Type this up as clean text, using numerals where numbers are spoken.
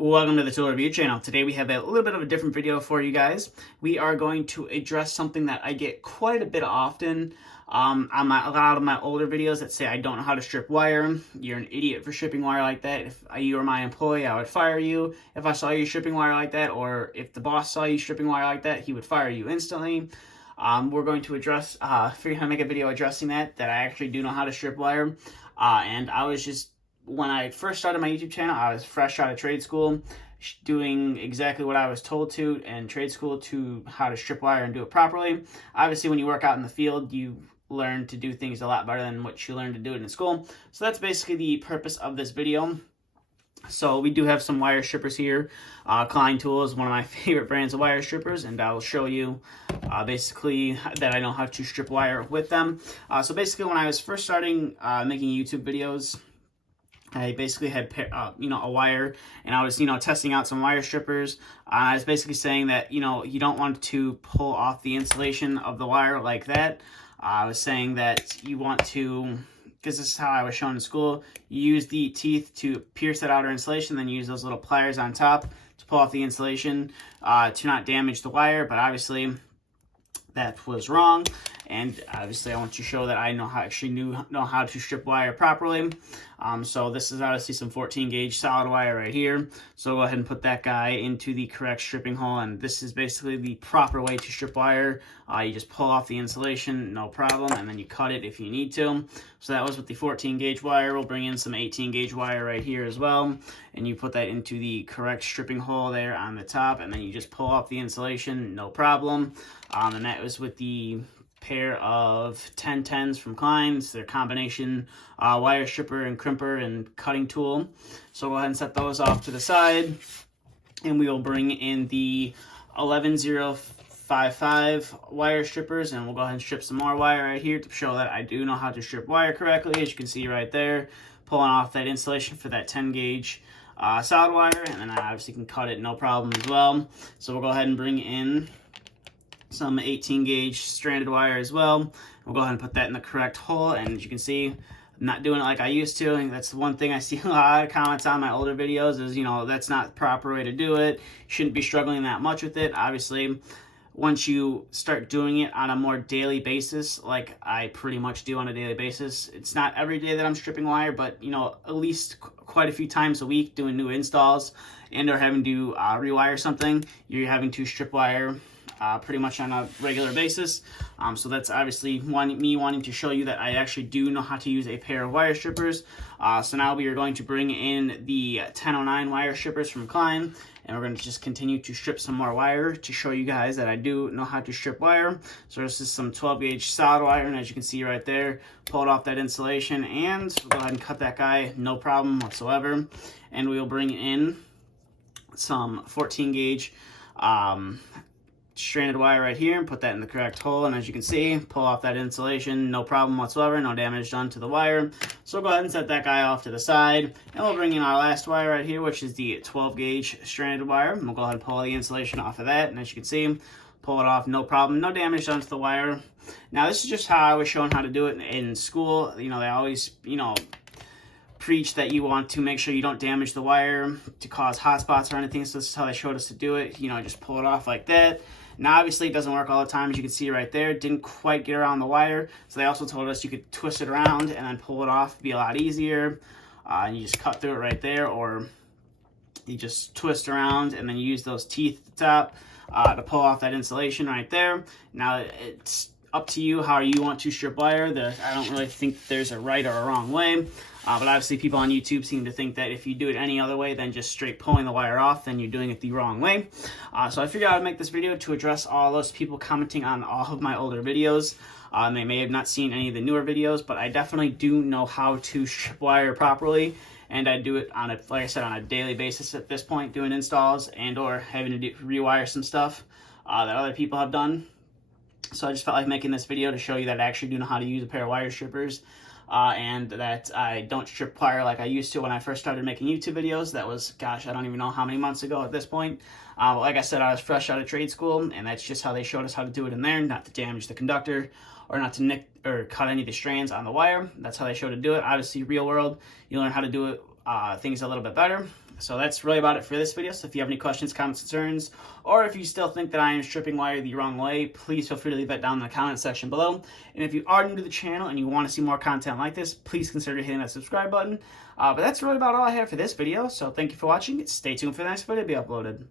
Welcome to the Tool Review channel. Today we have a little bit of a different video for you guys. We are going to address something that I get quite a bit often on a lot of my older videos that say I don't know how to strip wire. You're an idiot for stripping wire like that. If you were my employee, I would fire you. If I saw you stripping wire like that, or if the boss saw you stripping wire like that, he would fire you instantly. We're going to figure out how to make a video addressing that I actually do know how to strip wire. And I was just when I first started my YouTube channel, I was fresh out of trade school, doing exactly what I was told to in trade school to how to strip wire and do it properly. Obviously, when you work out in the field, you learn to do things a lot better than what you learned to do it in school. So that's basically the purpose of this video. So we do have some wire strippers here. Klein Tool is one of my favorite brands of wire strippers, and I'll show you basically that I know how to strip wire with them. So basically, when I was first starting making YouTube videos, I basically had, a wire, and I was, testing out some wire strippers. I was basically saying that, you don't want to pull off the insulation of the wire like that. I was saying that you want to, because this is how I was shown in school, you use the teeth to pierce that outer insulation, then you use those little pliers on top to pull off the insulation to not damage the wire, but obviously that was wrong. And obviously I want to show that I know how to strip wire properly. So this is obviously some 14 gauge solid wire right here. So go ahead and put that guy into the correct stripping hole, and this is basically the proper way to strip wire. You just pull off the insulation, no problem, and then you cut it if you need to. So that was with the 14 gauge wire. We'll bring in some 18 gauge wire right here as well, and you put that into the correct stripping hole there on the top, and then you just pull off the insulation, no problem. And that was with the pair of 1010s from Klein's, their combination wire stripper and crimper and cutting tool. So go ahead and set those off to the side, and we will bring in the 11055 wire strippers, and we'll go ahead and strip some more wire right here to show that I do know how to strip wire correctly. As you can see right there, pulling off that insulation for that 10 gauge solid wire, and then I obviously can cut it no problem as well. So we'll go ahead and bring in some 18 gauge stranded wire as well. We'll go ahead and put that in the correct hole, and as you can see, I'm not doing it like I used to. And that's one thing I see a lot of comments on my older videos is, that's not the proper way to do it. You shouldn't be struggling that much with it. Obviously, once you start doing it on a more daily basis, like I pretty much do on a daily basis, it's not every day that I'm stripping wire, but at least quite a few times a week doing new installs and or having to rewire something, you're having to strip wire pretty much on a regular basis. So that's obviously me wanting to show you that I actually do know how to use a pair of wire strippers. So now we are going to bring in the 1009 wire strippers from Klein, and we're going to just continue to strip some more wire to show you guys that I do know how to strip wire. So this is some 12 gauge solid wire, and as you can see right there, pulled off that insulation, and we'll go ahead and cut that guy, no problem whatsoever. And we will bring in some 14 gauge stranded wire right here and put that in the correct hole, and as you can see, pull off that insulation, no problem whatsoever, no damage done to the wire. So we'll go ahead and set that guy off to the side, and we'll bring in our last wire right here, which is the 12 gauge stranded wire, and we'll go ahead and pull the insulation off of that, and as you can see, pull it off, no problem, no damage done to the wire. Now this is just how I was shown how to do it in school. They always preach that you want to make sure you don't damage the wire to cause hot spots or anything, so this is how they showed us to do it. Just pull it off like that. Now, obviously, it doesn't work all the time, as you can see right there. It didn't quite get around the wire, so they also told us you could twist it around and then pull it off. It'd be a lot easier. And you just cut through it right there, or you just twist around and then you use those teeth at the top to pull off that insulation right there. Now, it's up to you how you want to strip wire. I don't really think there's a right or a wrong way. But obviously people on YouTube seem to think that if you do it any other way than just straight pulling the wire off, then you're doing it the wrong way. So I figured I would make this video to address all those people commenting on all of my older videos. They may have not seen any of the newer videos, but I definitely do know how to strip wire properly. And I do it like I said, on a daily basis at this point, doing installs and or having to rewire some stuff that other people have done. So I just felt like making this video to show you that I actually do know how to use a pair of wire strippers. And that I don't strip wire like I used to when I first started making YouTube videos. That was, gosh, I don't even know how many months ago at this point. Like I said, I was fresh out of trade school, and that's just how they showed us how to do it in there, not to damage the conductor or not to nick or cut any of the strands on the wire. That's how they showed to do it. Obviously, real world, you learn how to do it things a little bit better. So that's really about it for this video. So if you have any questions, comments, concerns, or if you still think that I am stripping wire the wrong way, please feel free to leave that down in the comment section below. And if you are new to the channel and you want to see more content like this, please consider hitting that subscribe button. But that's really about all I have for this video. So thank you for watching. Stay tuned for the next video to be uploaded.